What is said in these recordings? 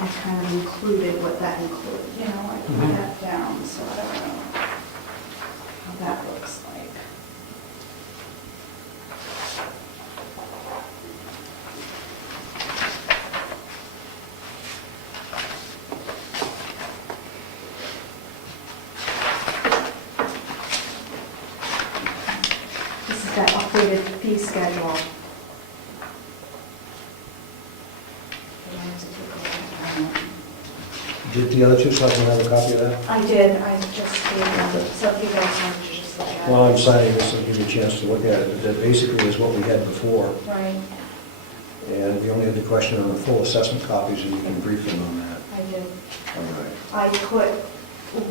I kind of included what that included, you know, I put that down, so I don't know how that looks like. This is that updated fee schedule. Did the other two selectmen have a copy of that? I did, I just gave them, so if you guys want to just look at it. While I'm signing this, I'll give you a chance to look at it, but that basically is what we had before. Right, And we only had the question on the full assessment copies, and you can brief them on that. I did. All right. I put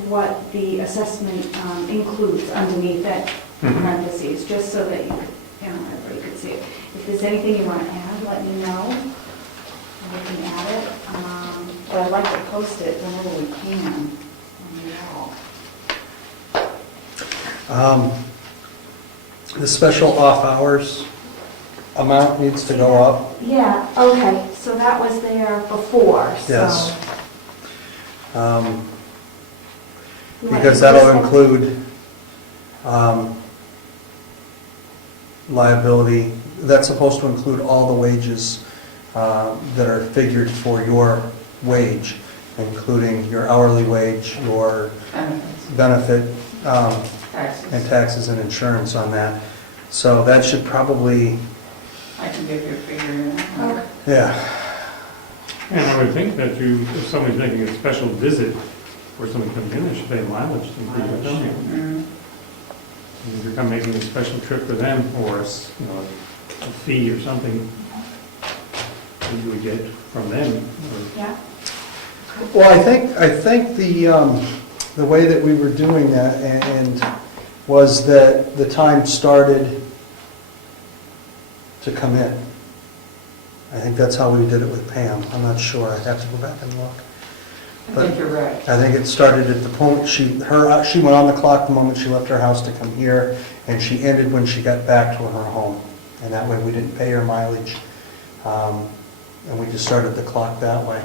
what the assessment includes underneath it, parentheses, just so that you everybody could see it. If there's anything you want to add, let me know. We can add it. But I'd like to post it whenever we can on the wall. The special off hours amount needs to go up. Yeah, okay, so that was there before, so. Yes. You want Because to do that'll this one? include liability. That's supposed to include all the wages that are figured for your wage, including your hourly wage, your benefit, and taxes and insurance on that. So that should probably, I can give you a figure. Okay. yeah. And I would think that if somebody's making a special visit, or somebody comes in, they should pay mileage to include their company. Mhm. If you're making a special trip for them, or a fee or something, that you would get from them. Or, Yeah, Well, I think the way that we were doing that and was that the time started to come in. I think that's how we did it with Pam. I'm not sure. I'd have to go back and look. I think you're right. I think it started at the point she went on the clock the moment she left her house to come here, and she ended when she got back to her home. And that way we didn't pay her mileage. And we just started the clock that way.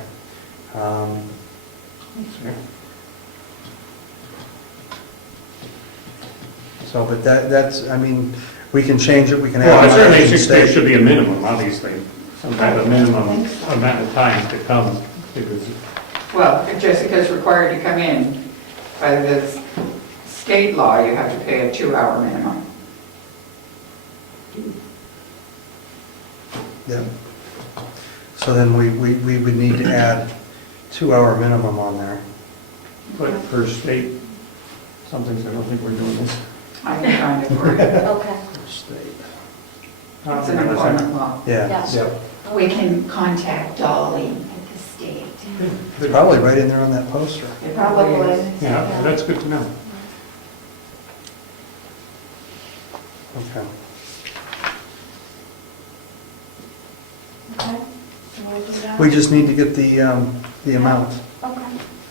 So, but that's, I mean, we can change it, we can add. Well, I certainly mileage and think there stay- should be a minimum, obviously, some type of minimum amount of time to come, because Well, if Jessica's required to come in, by the state law, you have to pay a 2-hour minimum. Yeah. So then we would need to add 2-hour minimum on there. but per state, some things I don't think we're doing this. I can find it for you. okay. State. It's an employment law. Yeah, Yes. yeah. We can contact Dolly at the state. It's probably right in there on that poster. It Probably. is. Yeah, that's good to know. Okay. Okay. You want to do that? We just need to get the amount Okay,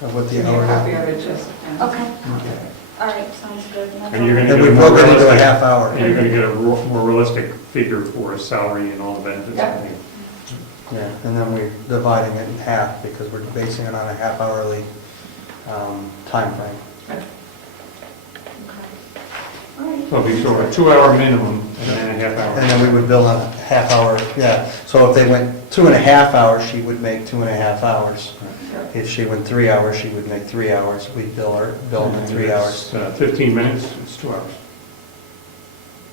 of what the Give me a copy hour of it, Jessica. okay, is. all right, sounds good. And you're gonna Then get we a more broke it into a realistic- half hour. And you're gonna get a more realistic figure for a salary and all the benefits. Yeah. and everything. Yeah, and then we're dividing it in half because we're basing it on a half-hourly timeframe. Okay. All right. So it'll be sort of a 2-hour minimum and then a half hour. And then we would bill a half hour, yeah. So if they went 2.5 hours, she would make 2.5 hours. If she went 3 hours, she would make 3 hours. We'd bill them in 3 hours. It's, 15 minutes, it's 2 hours.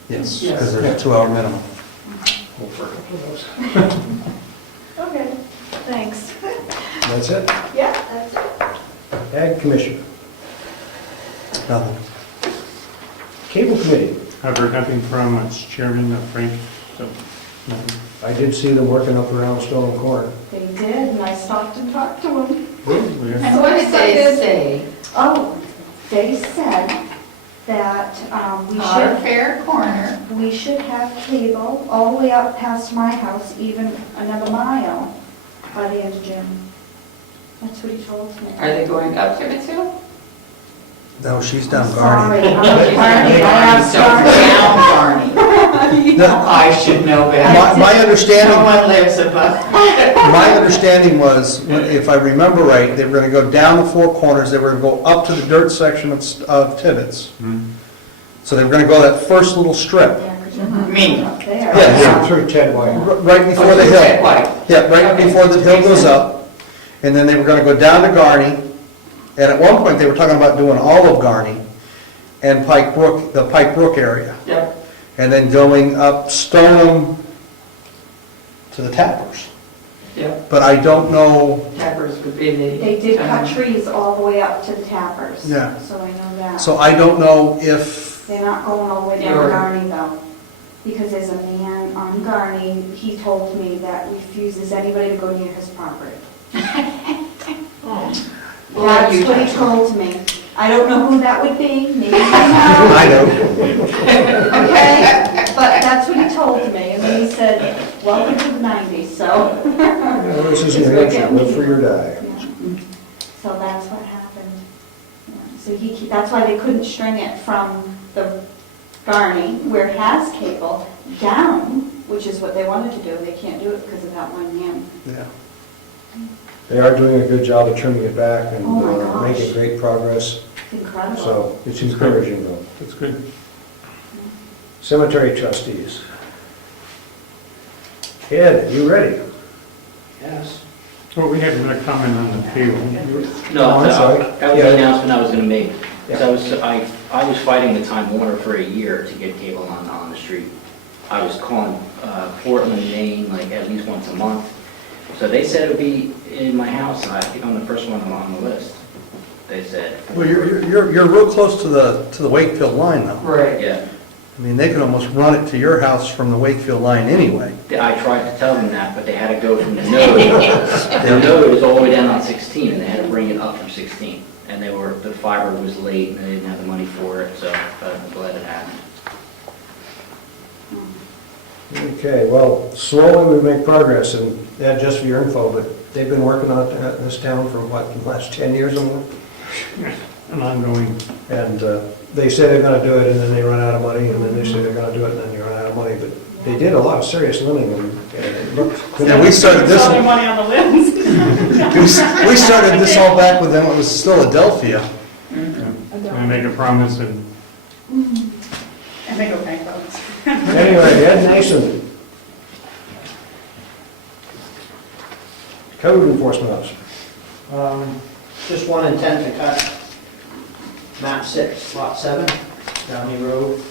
Yes, Yes. because there's a 2-hour minimum. We'll for a couple of those. Okay, thanks. That's it? Yeah, that's it. Ag Commission. Nothing. Cable Committee. I've heard nothing from its chairman, Frank, so nothing. I did see them working up around Stone Corner. They did, and I stopped and talked to them. Good, we have- And what did they say? Oh, they said that Our fair corner. we should have cable all the way up past my house, even another mile by the end of June. That's what he told me. Are they going up Tibbetts Hill? No, she's down Sorry, Garden. I'm sorry, I am So sorry. down Barney. I should know better. My understanding, Someone lives above. my understanding was, if I remember right, they were gonna go down the four corners, they were gonna go up to the dirt section of Tibbetts. So they were gonna go that first little strip, Yeah, 'cause you're not Me. up there. Yeah. Through Ted White. right before the hill. Yeah, right before the hill goes up, and then they were gonna go down to Garney, and at one point, they were talking about doing all of Garney and Pike Brook, the Pike Brook area, Yep. and then going up Stoneham to the Tappers. Yep. But I don't know, Tappers would be the. They did cut trees all the way up to the Tappers. Yeah. So I know that. so I don't know if, They're not going all the way down You're- Garney though, because there's a man on Garney, he told me that refuses anybody to go near his property. Well, that you That's what he touch told me. I don't know who that would be, maybe you know, I know. okay? But that's what he told me, and then he said, welcome to the 90s, so. Well, this is New Hampshire, live free or die. Yeah. So that's what happened. Yeah. So that's why they couldn't string it from the Garney, where it has cable, down, which is what they wanted to do. They can't do it because of that one man. Yeah. They are doing a good job of trimming it back and Oh my gosh. making great progress, It's incredible. so it's encouraging though. That's good. Cemetery trustees. Ed, you ready? Yes. Well, we had another comment on the payroll. No, Oh, I'm sorry. that was Yeah. the announcement I was gonna make. 'Cause Yeah. I was fighting the Time Warner for a year to get cable on the street. I was calling Portland, Maine, like at least once a month. So they said it would be in my house, and I think I'm the first one on the list. They said. Well, you're real close to the Wakefield line though. Right. Yeah. I mean, they could almost run it to your house from the Wakefield line anyway. I tried to tell them that, but they had to go from the node. The node was all the way down on 16, and they had to bring it up from 16. And the fiber was late, and they didn't have the money for it, so I'm glad it happened. Okay, well, slowly we make progress, and Ed, just for your info, but they've been working on it in this town for what, the last 10 years or more? An ongoing, And they say they're gonna do it, and then they run out of money, and then they say they're gonna do it, and then they run out of money, but they did a lot of serious limbing, and it looked. Yeah, we started this, Selling money on the limbs. we started this all back with them, it was still Adelphia. I make a promise and And they go bankrupt. Anyway, Ed Nason. Code enforcement officer. Just one intent to cut map 6, lot 7, Downey Road.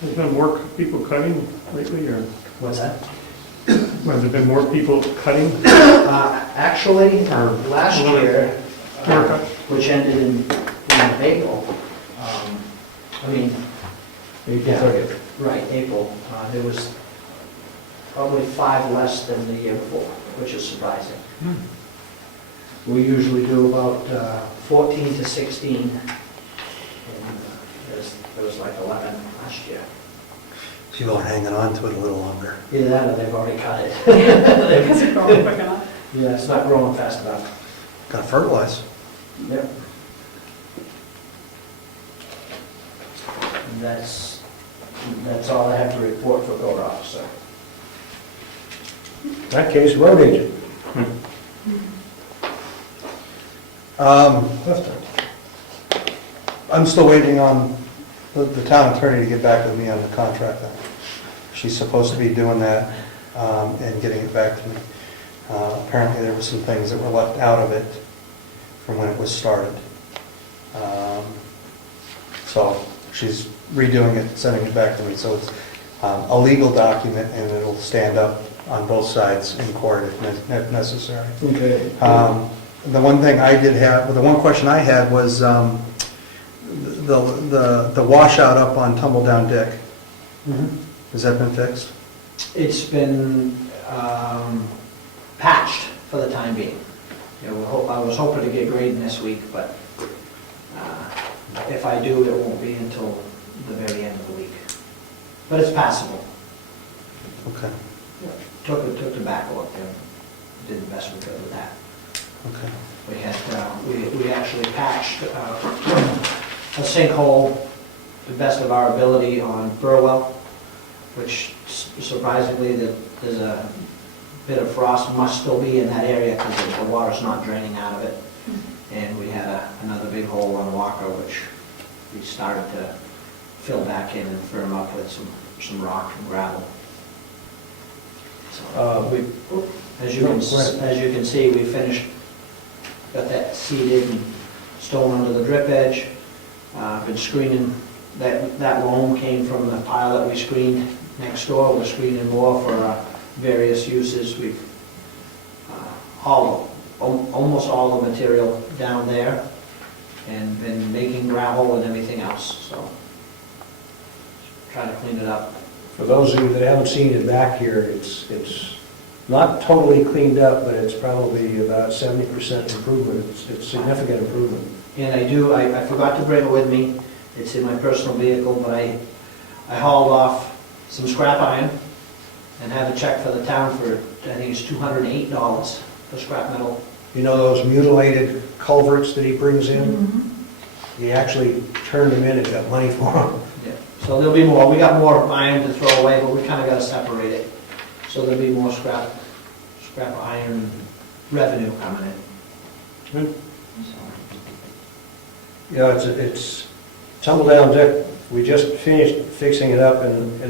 there's been more people cutting lately, or What's that? has there been more people cutting? Actually, last year, More cut? which ended in April, I mean, April 30th. right, April, there was probably 5 less than the year before, which is surprising. We usually do about 14 to 16, and there was like 11 last year. People are hanging on to it a little longer. Either that or they've already cut it. Because it's growing quick enough. Yeah, it's not growing fast enough. Got to fertilize. Yep. And that's all I have to report for code officer. In that case, road agent. Clifton. I'm still waiting on the town attorney to get back with me on the contract. She's supposed to be doing that and getting it back to me. Apparently, there were some things that were left out of it from when it was started. So she's redoing it, sending it back to me. So it's a legal document, and it'll stand up on both sides in court if necessary. Okay. The one thing I did have, the one question I had was the washout up on Tumble Down Dick. Has that been fixed? It's been patched for the time being. You know, I was hoping to get grading this week, but if I do, it won't be until the very end of the week. But it's passable. Okay. took the backhoe up there, did the best we could with that. Okay. We had, we actually patched a sinkhole to the best of our ability on Burwell, which surprisingly, there's a bit of frost must still be in that area because the water's not draining out of it. And we had another big hole on Walker, which we started to fill back in and firm up with some rock and gravel. So, as you can see, we finished, got that seeded and stone under the drip edge. Been screening, that loam came from the pile that we screened next door. We're screening more for various uses. We've almost all the material down there and been making gravel and everything else, so trying to clean it up. For those of you that haven't seen it back here, it's not totally cleaned up, but it's probably about 70% improvement. It's significant improvement. And I forgot to bring it with me. It's in my personal vehicle, but I hauled off some scrap iron and had a check for the town for, I think it's $208 for scrap metal. You know those mutilated culverts that he brings in? He actually turned them in and got money for them. Yeah. So there'll be more. We got more iron to throw away, but we kind of got to separate it. So there'll be more scrap iron revenue coming in. Good. You know, it's tumble down deck. We just finished fixing it up and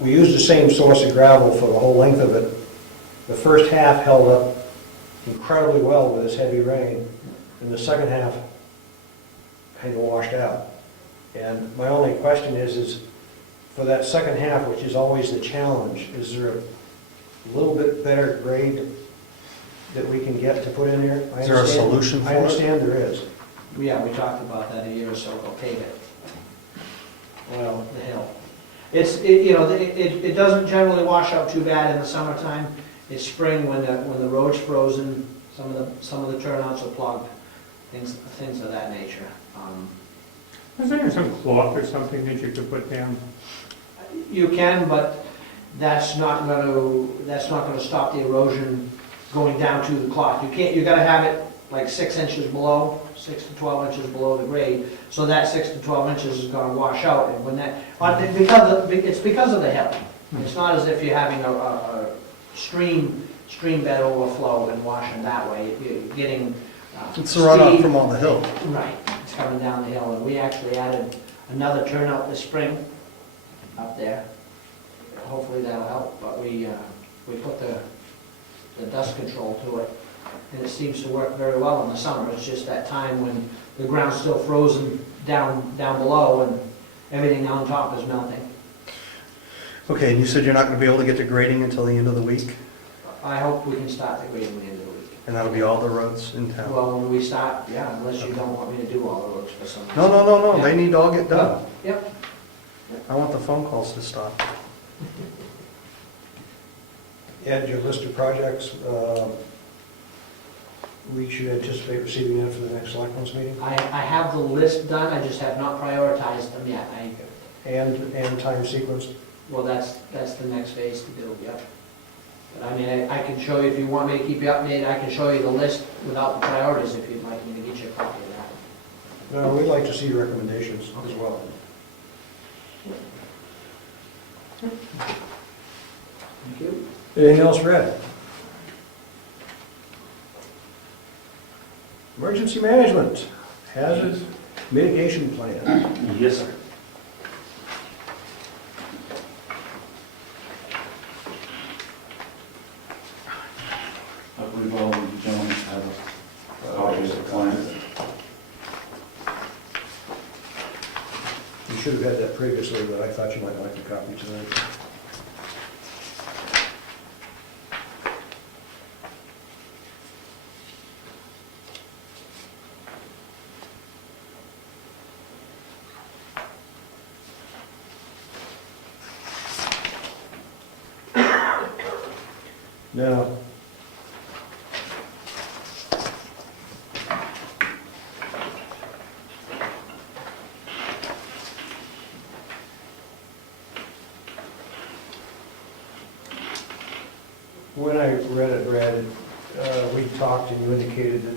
we used the same source of gravel for the whole length of it. The first half held up incredibly well with this heavy rain, and the second half kind of washed out. And my only question is for that second half, which is always the challenge, is there a little bit better grade that we can get to put in there? Is there a solution for it? I understand there is. Yeah, we talked about that a year or so ago, pave it. Well, the hill. It doesn't generally wash out too bad in the summertime. It's spring when the road's frozen, some of the turnouts are plugged, things of that nature. Is there some cloth or something that you could put down? You can, but that's not gonna stop the erosion going down to the cloth. You gotta have it like 6 inches below, 6 to 12 inches below the grade, so that 6 to 12 inches is gonna wash out, and when it's because of the hill. It's not as if you're having a stream bed overflow and washing that way. You're getting It's the runoff speed. from on the hill. Right, it's coming down the hill, and we actually added another turnout this spring up there. Hopefully that'll help, but we put the dust control to it, and it seems to work very well in the summer. It's just that time when the ground's still frozen down below and everything on top is melting. Okay, and you said you're not going to be able to get to grading until the end of the week? I hope we can start the grading at the end of the week. And that'll be all the roads in town? Well, when we start, yeah, unless you don't want me to do all the roads for some reason. No, they need to all get done. Yep. I want the phone calls to stop. Ed, your list of projects, we should anticipate receiving that for the next selectmen's meeting? I have the list done, I just have not prioritized them yet. And time sequenced? Well, that's the next phase to do, yep. But I mean, I can show you, if you want me to keep you updated, I can show you the list without the priorities if you'd like me to get you a copy of that. No, we'd like to see recommendations as well. Thank you. Anything else, Red? Emergency management, hazard mitigation plan. Yes, sir. I believe all of you gentlemen have copies of the plan. You should have had that previously, but I thought you might like a copy tonight. Now, When I read it, Brad, we talked and you indicated that